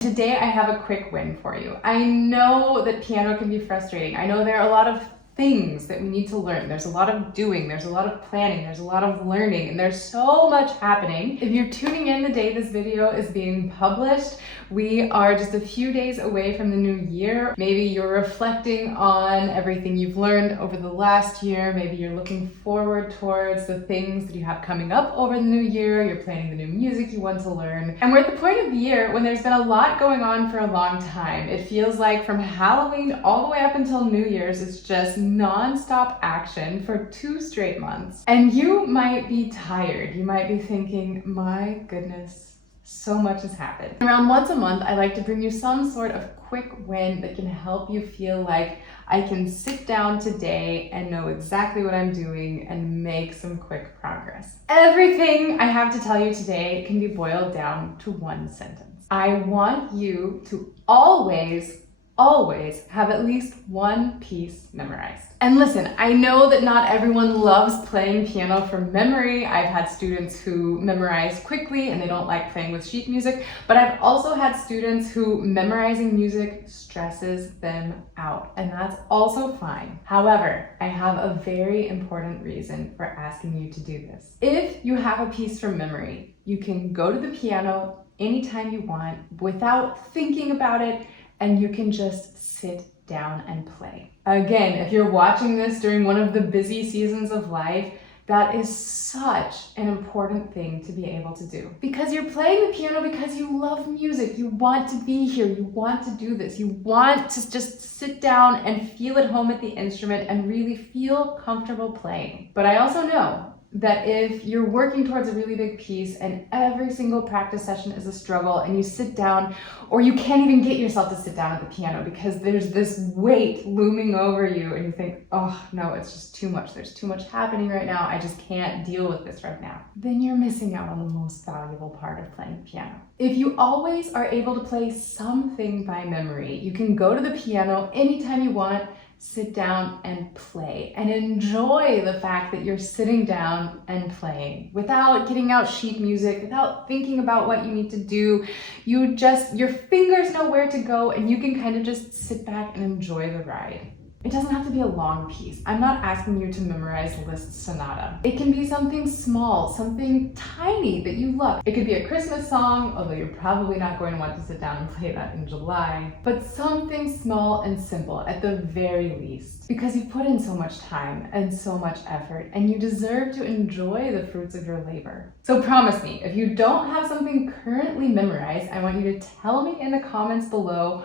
Today I have a quick win for you. I know that piano can be frustrating. I know there are a lot of things that we need to learn. There's a lot of doing, there's a lot of planning, there's a lot of learning, and there's so much happening. If you're tuning in the day this video is being published, we are just a few days away from the new year. Maybe you're reflecting on everything you've learned over the last year. Maybe you're looking forward towards the things that you have coming up over the new year. You're planning the new music you want to learn. And we're at the point of the year when there's been a lot going on for a long time. It feels like from Halloween all the way up until New Year's, it's just non-stop action for 2 straight months. And you might be tired. You might be thinking, my goodness, so much has happened. Around once a month, I like to bring you some sort of quick win that can help you feel like I can sit down today and know exactly what I'm doing and make some quick progress. Everything I have to tell you today can be boiled down to one sentence. I want you to always have at least one piece memorized. And listen, I know that not everyone loves playing piano from memory. I've had students who memorize quickly and they don't like playing with sheet music, but I've also had students who memorizing music stresses them out, and that's also fine. However, I have a very important reason for asking you to do this. If you have a piece from memory, you can go to the piano anytime you want without thinking about it, and you can just sit down and play. Again, if you're watching this during one of the busy seasons of life, that is such an important thing to be able to do. Because you're playing the piano because you love music, you want to be here, you want to do this, you want to just sit down and feel at home at the instrument and really feel comfortable playing. But I also know that if you're working towards a really big piece and every single practice session is a struggle and you sit down, or you can't even get yourself to sit down at the piano because there's this weight looming over you and you think, oh no, it's just too much. There's too much happening right now. I just can't deal with this right now. Then you're missing out on the most valuable part of playing the piano. If you always are able to play something by memory, you can go to the piano anytime you want, sit down and play and enjoy the fact that you're sitting down and playing without getting out sheet music, without thinking about what you need to do. Your fingers know where to go and you can kind of just sit back and enjoy the ride. It doesn't have to be a long piece. I'm not asking you to memorize Liszt's sonata. It can be something small, something tiny that you love. It could be a Christmas song, although you're probably not going to want to sit down and play that in July, but something small and simple at the very least, because you put in so much time and so much effort and you deserve to enjoy the fruits of your labor. So promise me, if you don't have something currently memorized, I want you to tell me in the comments below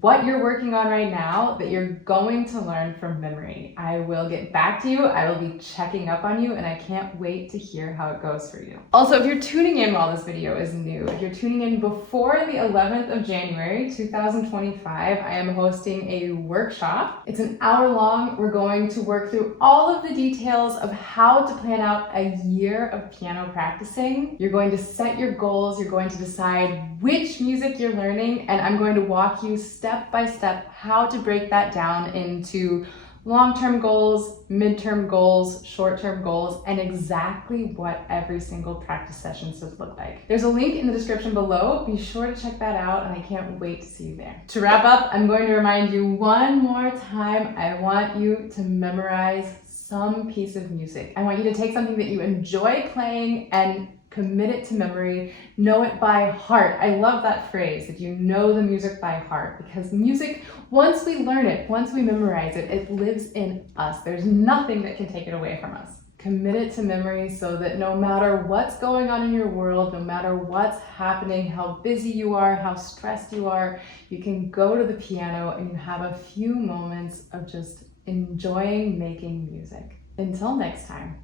what you're working on right now that you're going to learn from memory. I will get back to you. I will be checking up on you and I can't wait to hear how it goes for you. Also, if you're tuning in while this video is new, if you're tuning in before the 11th of January, 2025, I am hosting a workshop. It's an hour long. We're going to work through all of the details of how to plan out a year of piano practicing. You're going to set your goals. You're going to decide which music you're learning, and I'm going to walk you step by step how to break that down into long-term goals, midterm goals, short-term goals, and exactly what every single practice session should look like. There's a link in the description below. Be sure to check that out, and I can't wait to see you there. To wrap up, I'm going to remind you one more time, I want you to memorize some piece of music. I want you to take something that you enjoy playing and commit it to memory, know it by heart. I love that phrase, that you know the music by heart, because music, once we learn it, once we memorize it, it lives in us. There's nothing that can take it away from us. Commit it to memory so that no matter what's going on in your world, no matter what's happening, how busy you are, how stressed you are, you can go to the piano and you have a few moments of just enjoying making music. Until next time,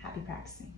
happy practicing.